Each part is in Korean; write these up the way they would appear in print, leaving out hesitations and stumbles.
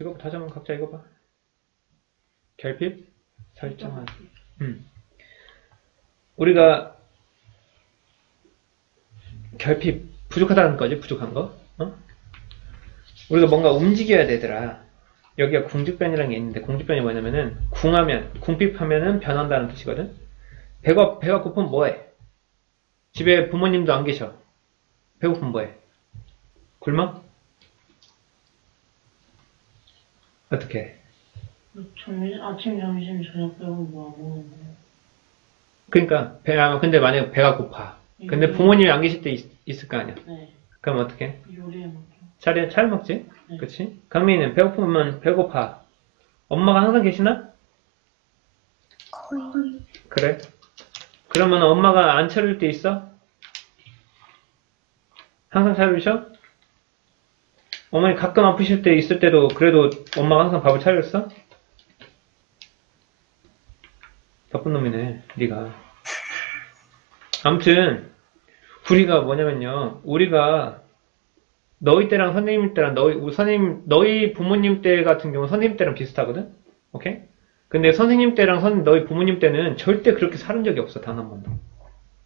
이거 다시 한번 각자 읽어봐. 결핍 설정하기. 우리가 결핍 부족하다는 거지. 부족한 거. 우리가 뭔가 움직여야 되더라. 여기가 궁직변이라는 게 있는데, 궁직변이 뭐냐면은 궁핍하면은 변한다는 뜻이거든. 배가 고프면 뭐해? 집에 부모님도 안 계셔. 배고프면 뭐해? 굶어? 어떻게? 아침, 점심, 저녁 빼고 뭐 안 먹는데. 그러니까 근데 만약에 배가 고파. 근데 부모님이 안 계실 때 있을 거 아니야. 네. 그럼 어떻게? 요리해 먹죠. 차려 먹지? 네. 그치? 강민이는 배고프면 배고파. 엄마가 항상 계시나? 거의. 그래? 그러면 엄마가 안 차릴 때 있어? 항상 차려주셔? 어머니 가끔 아프실 때 있을 때도 그래도 엄마가 항상 밥을 차렸어? 나쁜 놈이네, 네가. 아무튼 우리가 뭐냐면요, 우리가 너희 때랑 선생님 때랑 너희 부모님 때 같은 경우는 선생님 때랑 비슷하거든? 오케이? 근데 선생님 때랑 너희 부모님 때는 절대 그렇게 살은 적이 없어, 단 한 번도.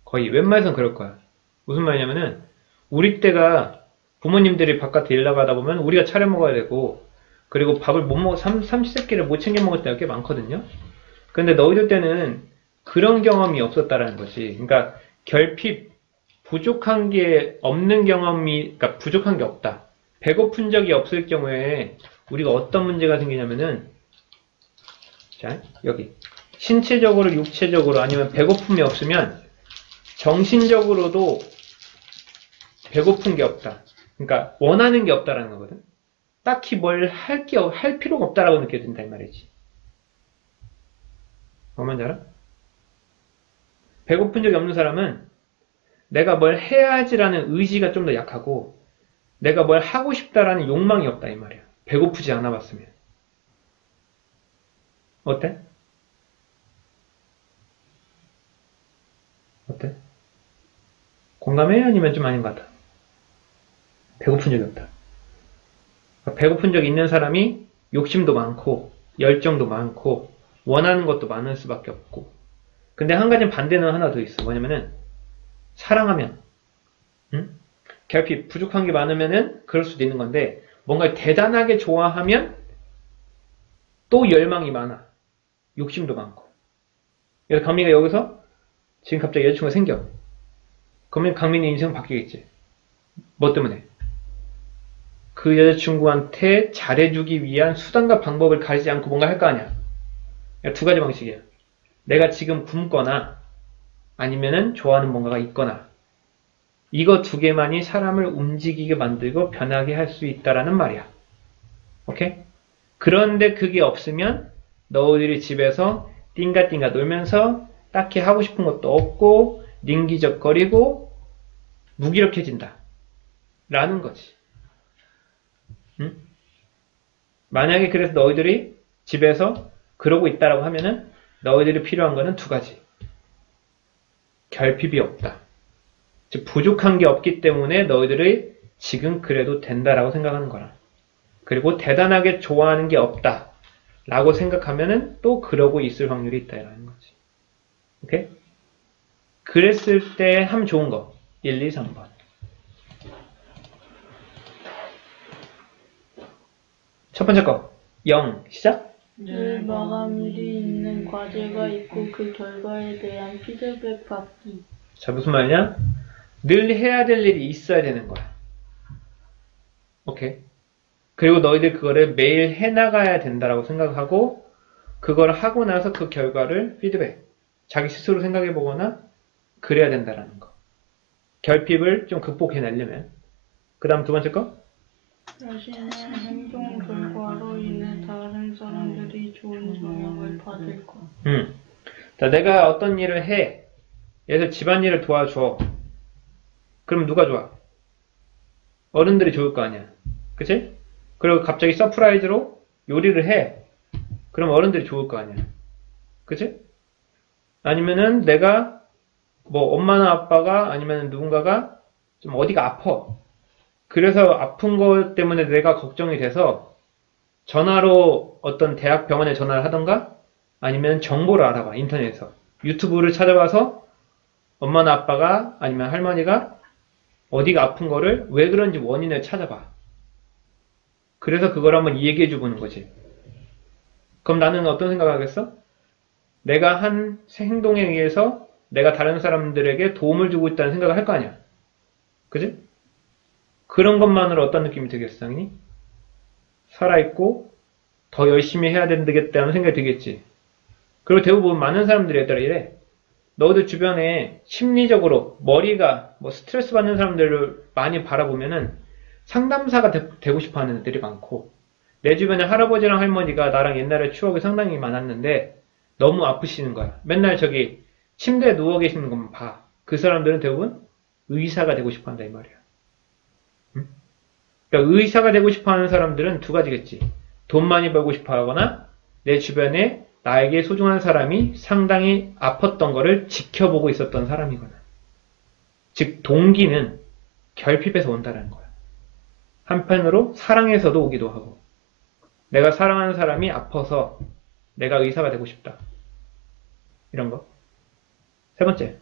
거의 웬만해선 그럴 거야. 무슨 말이냐면은 우리 때가 부모님들이 바깥에 일 나가다 보면 우리가 차려 먹어야 되고, 그리고 밥을 못 먹어, 삼시세끼를 못 챙겨 먹을 때가 꽤 많거든요. 근데 너희들 때는 그런 경험이 없었다라는 거지. 그러니까 결핍, 부족한 게 없는 경험이, 그러니까 부족한 게 없다. 배고픈 적이 없을 경우에 우리가 어떤 문제가 생기냐면은, 자, 여기. 신체적으로, 육체적으로, 아니면 배고픔이 없으면 정신적으로도 배고픈 게 없다. 그러니까 원하는 게 없다라는 거거든. 딱히 뭘 할 필요가 없다라고 느껴진다 이 말이지. 뭔지 알아? 배고픈 적이 없는 사람은 내가 뭘 해야지라는 의지가 좀 더 약하고, 내가 뭘 하고 싶다라는 욕망이 없다 이 말이야. 배고프지 않아 봤으면. 어때? 어때? 공감해? 아니면 좀 아닌 것 같아? 배고픈 적이 없다. 배고픈 적이 있는 사람이 욕심도 많고 열정도 많고 원하는 것도 많을 수밖에 없고. 근데 한 가지 반대는 하나 더 있어. 뭐냐면은 사랑하면, 결핍, 부족한 게 많으면은 그럴 수도 있는 건데, 뭔가 대단하게 좋아하면 또 열망이 많아. 욕심도 많고. 그래서 강민이가 여기서 지금 갑자기 여자친구가 생겨. 그러면 강민이 인생은 바뀌겠지. 뭐 때문에? 그 여자친구한테 잘해주기 위한 수단과 방법을 가리지 않고 뭔가 할 거 아니야. 두 가지 방식이야. 내가 지금 굶거나 아니면은 좋아하는 뭔가가 있거나, 이거 두 개만이 사람을 움직이게 만들고 변하게 할 수 있다라는 말이야. 오케이? 그런데 그게 없으면 너희들이 집에서 띵가띵가 놀면서 딱히 하고 싶은 것도 없고 닝기적거리고 무기력해진다 라는 거지. 응? 만약에 그래서 너희들이 집에서 그러고 있다라고 하면은 너희들이 필요한 거는 두 가지. 결핍이 없다. 즉 부족한 게 없기 때문에 너희들이 지금 그래도 된다라고 생각하는 거라. 그리고 대단하게 좋아하는 게 없다 라고 생각하면은 또 그러고 있을 확률이 있다라는 거지. 오케이? 그랬을 때 하면 좋은 거 1, 2, 3번. 첫 번째 거 0 시작. 늘 마감일이 있는 과제가 있고 그 결과에 대한 피드백 받기. 자, 무슨 말이냐? 늘 해야 될 일이 있어야 되는 거야. 오케이? 그리고 너희들 그거를 매일 해나가야 된다라고 생각하고, 그걸 하고 나서 그 결과를 피드백, 자기 스스로 생각해보거나 그래야 된다라는 거. 결핍을 좀 극복해내려면. 그 다음 두 번째 거? 자신의 행동 결과로 인해 다른 사람들이 좋은 영향을 받을 것. 자, 내가 어떤 일을 해. 예를 들어 집안일을 도와줘. 그럼 누가 좋아? 어른들이 좋을 거 아니야. 그치? 그리고 갑자기 서프라이즈로 요리를 해. 그럼 어른들이 좋을 거 아니야. 그치? 아니면은 내가 뭐 엄마나 아빠가 아니면 누군가가 좀 어디가 아파. 그래서 아픈 것 때문에 내가 걱정이 돼서 전화로 어떤 대학 병원에 전화를 하던가 아니면 정보를 알아봐. 인터넷에서. 유튜브를 찾아봐서 엄마나 아빠가 아니면 할머니가 어디가 아픈 거를 왜 그런지 원인을 찾아봐. 그래서 그걸 한번 얘기해 주보는 거지. 그럼 나는 어떤 생각을 하겠어? 내가 한 행동에 의해서 내가 다른 사람들에게 도움을 주고 있다는 생각을 할 거 아니야. 그지? 그런 것만으로 어떤 느낌이 들겠어, 당연히? 살아있고 더 열심히 해야 되겠다는 생각이 들겠지. 그리고 대부분 많은 사람들이 얘들아 이래. 너희들 주변에 심리적으로 머리가 뭐 스트레스 받는 사람들을 많이 바라보면은 상담사가 되고 싶어 하는 애들이 많고, 내 주변에 할아버지랑 할머니가 나랑 옛날에 추억이 상당히 많았는데 너무 아프시는 거야. 맨날 저기 침대에 누워 계시는 것만 봐. 그 사람들은 대부분 의사가 되고 싶어 한다 이 말이야. 응? 그러니까 의사가 되고 싶어 하는 사람들은 두 가지겠지. 돈 많이 벌고 싶어 하거나 내 주변에 나에게 소중한 사람이 상당히 아팠던 거를 지켜보고 있었던 사람이거나. 즉 동기는 결핍에서 온다는 거야. 한편으로 사랑에서도 오기도 하고, 내가 사랑하는 사람이 아파서 내가 의사가 되고 싶다. 이런 거. 세 번째.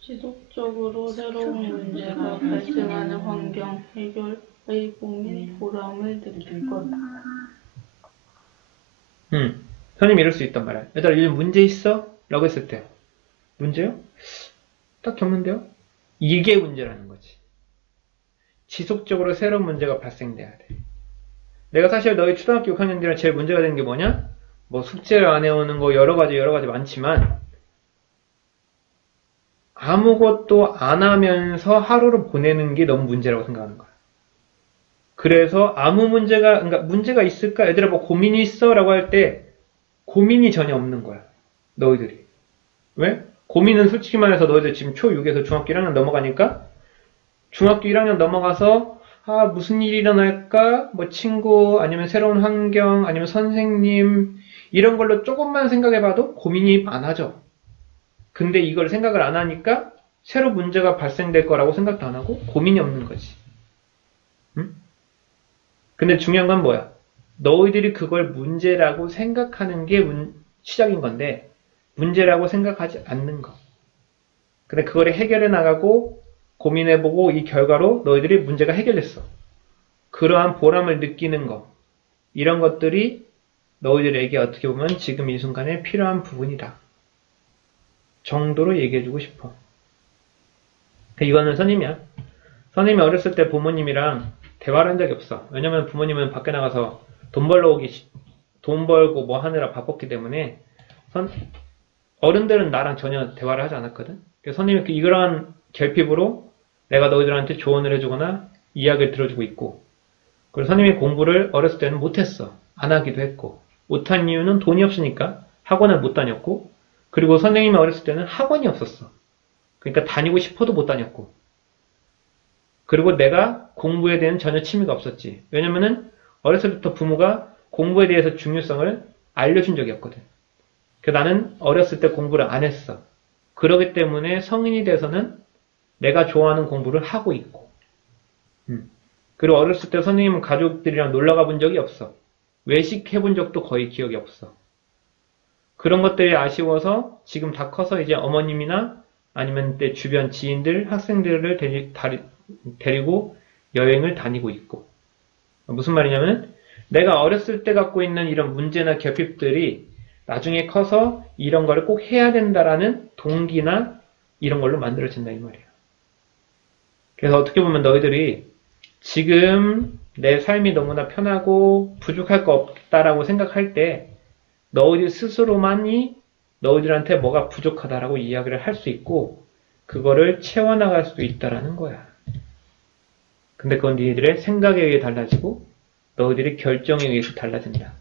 지속적으로 새로운 문제가 발생하는 환경, 해결의 고민, 보람을 느낄 것. 선생님 이럴 수 있단 말이야. 얘들아, 이 문제 있어? 라고 했을 때. 문제요? 딱히 없는데요? 이게 문제라는 거지. 지속적으로 새로운 문제가 발생돼야 돼. 내가 사실 너희 초등학교 6학년들이랑 제일 문제가 되는 게 뭐냐? 뭐 숙제를 안 해오는 거 여러 가지 많지만 아무것도 안 하면서 하루를 보내는 게 너무 문제라고 생각하는 거야. 그래서 아무 문제가, 그러니까 문제가 있을까? 얘들아 뭐 고민이 있어? 라고 할 때 고민이 전혀 없는 거야. 너희들이. 왜? 고민은 솔직히 말해서 너희들 지금 초6에서 중학교 1학년 넘어가니까 중학교 1학년 넘어가서 무슨 일이 일어날까? 뭐 친구, 아니면 새로운 환경, 아니면 선생님 이런 걸로 조금만 생각해봐도 고민이 많아져. 근데 이걸 생각을 안 하니까 새로 문제가 발생될 거라고 생각도 안 하고 고민이 없는 거지. 응? 근데 중요한 건 뭐야? 너희들이 그걸 문제라고 생각하는 게 시작인 건데 문제라고 생각하지 않는 거. 근데 그걸 해결해 나가고 고민해보고 이 결과로 너희들이 문제가 해결됐어. 그러한 보람을 느끼는 거. 이런 것들이 너희들에게 어떻게 보면 지금 이 순간에 필요한 부분이다. 정도로 얘기해주고 싶어. 이거는 선임이야. 선임이 어렸을 때 부모님이랑 대화를 한 적이 없어. 왜냐면 부모님은 밖에 나가서 돈 벌고 뭐 하느라 바빴기 때문에 어른들은 나랑 전혀 대화를 하지 않았거든. 그래서 선임이 이러한 결핍으로 내가 너희들한테 조언을 해주거나 이야기를 들어주고 있고, 그리고 선임이 공부를 어렸을 때는 못했어. 안 하기도 했고, 못한 이유는 돈이 없으니까 학원을 못 다녔고, 그리고 선생님이 어렸을 때는 학원이 없었어. 그러니까 다니고 싶어도 못 다녔고, 그리고 내가 공부에 대한 전혀 취미가 없었지. 왜냐면은 어렸을 때부터 부모가 공부에 대해서 중요성을 알려준 적이 없거든. 그래서 나는 어렸을 때 공부를 안 했어. 그러기 때문에 성인이 돼서는 내가 좋아하는 공부를 하고 있고, 그리고 어렸을 때 선생님은 가족들이랑 놀러 가본 적이 없어. 외식해본 적도 거의 기억이 없어. 그런 것들이 아쉬워서 지금 다 커서 이제 어머님이나 아니면 내 주변 지인들, 학생들을 데리고 여행을 다니고 있고. 무슨 말이냐면 내가 어렸을 때 갖고 있는 이런 문제나 결핍들이 나중에 커서 이런 거를 꼭 해야 된다라는 동기나 이런 걸로 만들어진다 이 말이야. 그래서 어떻게 보면 너희들이 지금 내 삶이 너무나 편하고 부족할 거 없다라고 생각할 때 너희들 스스로만이 너희들한테 뭐가 부족하다라고 이야기를 할 수 있고 그거를 채워나갈 수도 있다라는 거야. 근데 그건 너희들의 생각에 의해 달라지고 너희들의 결정에 의해서 달라진다.